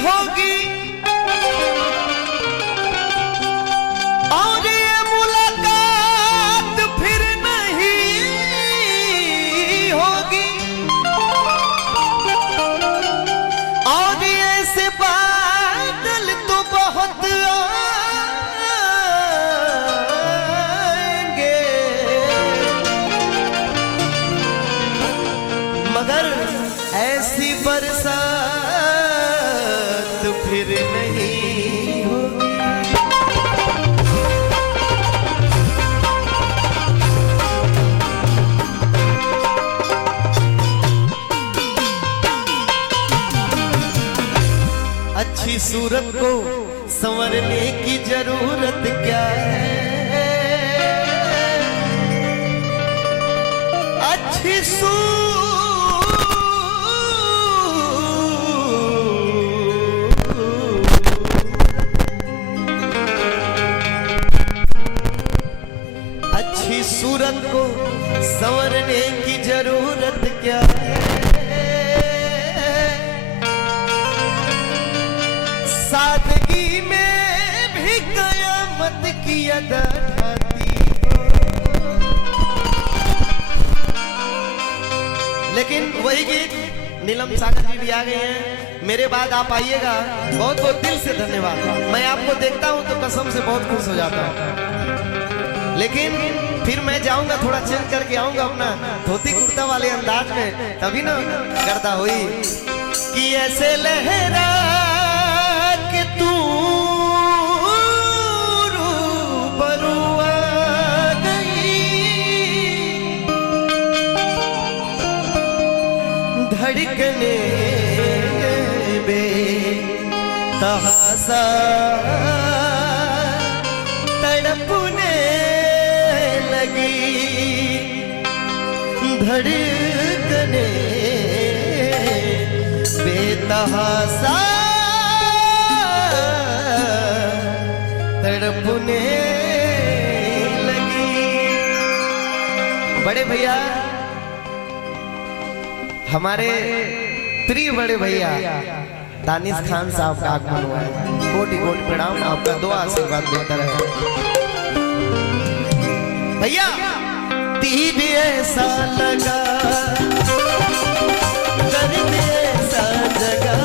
होगी और ये मुलाकात फिर नहीं होगी और ऐसे बादल तो बहुत आएंगे मगर ऐसी बरसात फिर नहीं होगी। अच्छी सूरत को संवरने की जरूरत क्या है, अच्छी अच्छी सूरत को संवरने की जरूरत क्या है, सादगी में भी कयामत की अदा ढाती हो। लेकिन वही गीत नीलम सागर जी भी आ गए हैं, मेरे बाद आप आइएगा, बहुत बहुत दिल से धन्यवाद। मैं आपको देखता हूं तो कसम से बहुत खुश हो जाता हूं, लेकिन फिर मैं जाऊंगा थोड़ा चेंज करके आऊंगा अपना धोती कुर्ता वाले अंदाज में, तभी ना करता हुई कि ऐसे लहरा कि तू रूबरू आ गई, धड़कने बेतहासा तड़पने लगी, धड़कने बेतहासा तड़पने लगी। बड़े भैया हमारे प्रिय बड़े भैया दानिश खान साहब का आगमन हुआ है, कोटि कोटि प्रणाम, आपका दुआ आशीर्वाद देता रहे भैया। तीर ऐसा लगा कर दे ऐसा जगा,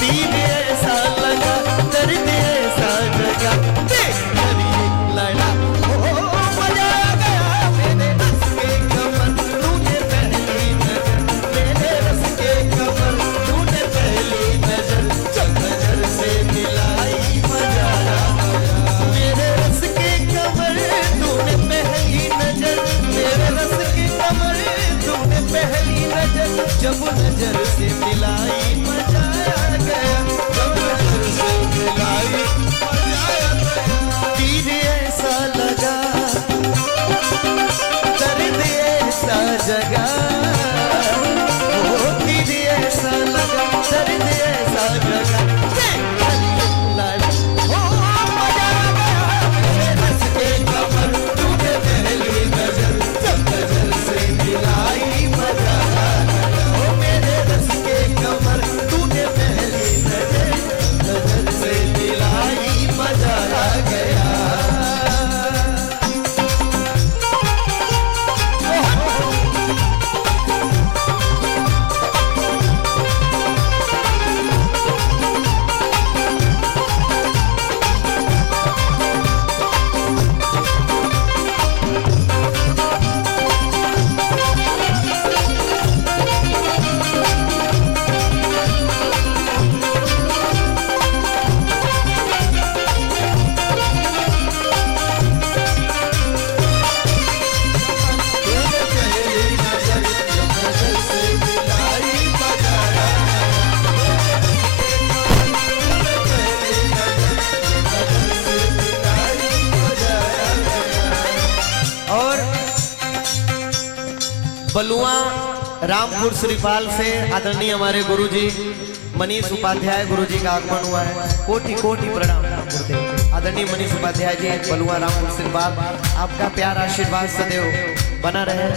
तीर ऐसा लगा कर दे ऐसा जगा, लड़ा मजा आ गया मेरे रस के कमर, तूने पहली नजर, मेरे रस के कमर तूने पहली नजर, जब नजर से मिलाई मजा आ गया, मेरे रस के कमर तूने पहली नजर, मेरे रस के कमर तूने पहली नजर, जब नजर से मिलाई मजा आ गया, जब नजर से मिलाई मजा आ गया। तीर ऐसा लगा कर दे ऐसा जगा, ओ तीर ऐसा लगा कर दे ऐसा जगा, लड़ा ओ मजा आ गया मेरे रस के कमर तूने पहली नजर, जब नजर से मिलाई मजा आ गया, ओ मेरे रस के कमर तूने पहली नजर, नजर से मिलाई मजा आ गया। बलुआ रामपुर श्रीपाल से आदरणीय हमारे गुरुजी मनीष उपाध्याय गुरुजी का आगमन हुआ है, कोटि कोटि प्रणाम। आदरणीय मनीष उपाध्याय जी बलुआ रामपुर श्रीपाल, आपका प्यार आशीर्वाद सदैव बना रहे।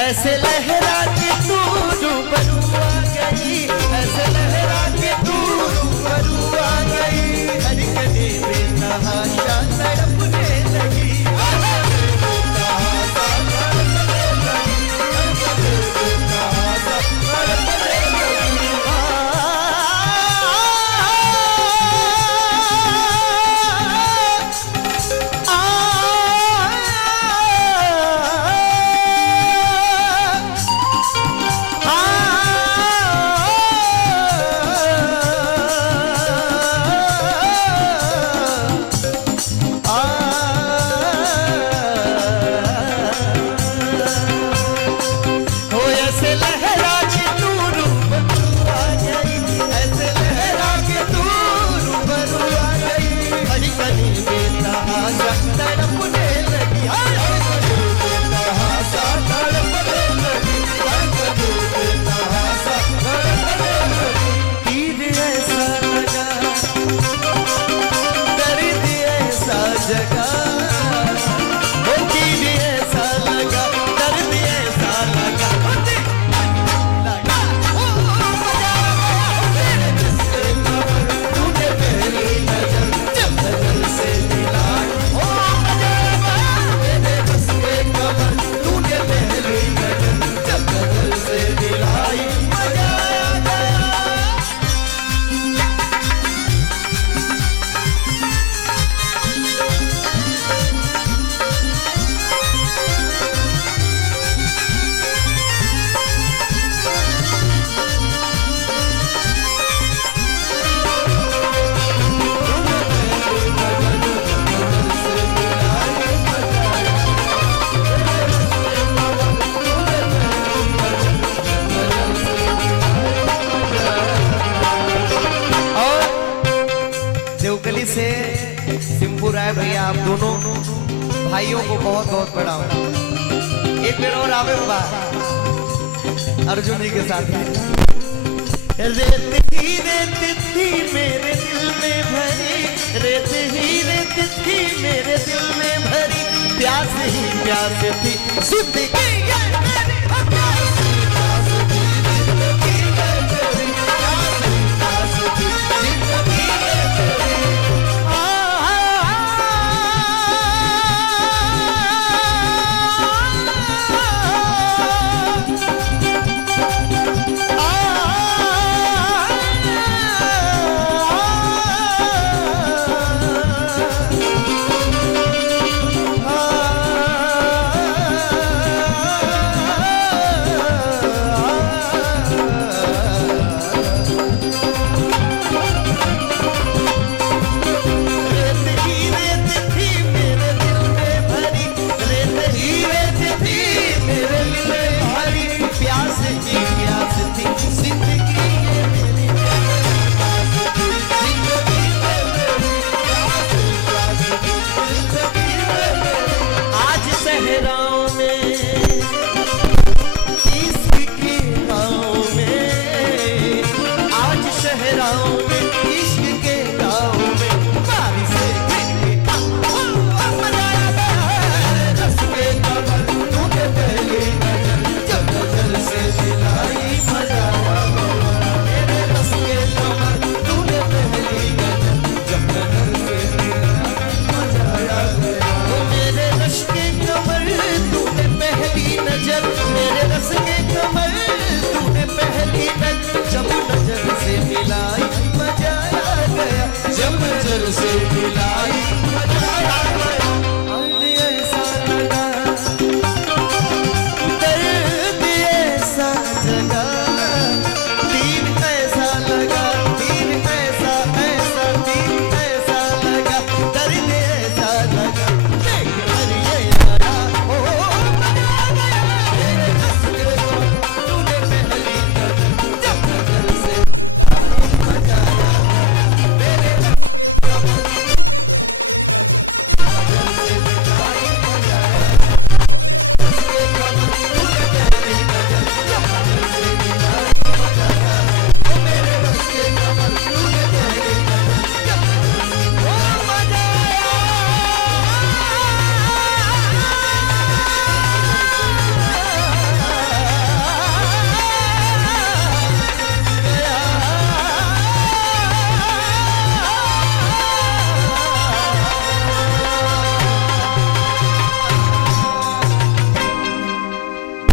ऐसे लहरा के तू जो बलुआ गई भाइयों को बहुत बहुत प्रणाम। एक बार और आवे बा अर्जुन जी के साथ रेत ही रेत थी मेरे दिल में भरी, रेत ही रेत थी मेरे दिल में भरी, प्यास ही प्यास थी जिंदगी ये मेरी, प्यास ही प्यास थी जिंदगी ये मेरी, प्यास ही प्यास थी जिंदगी ये मेरी। प्यास ही प्यास थी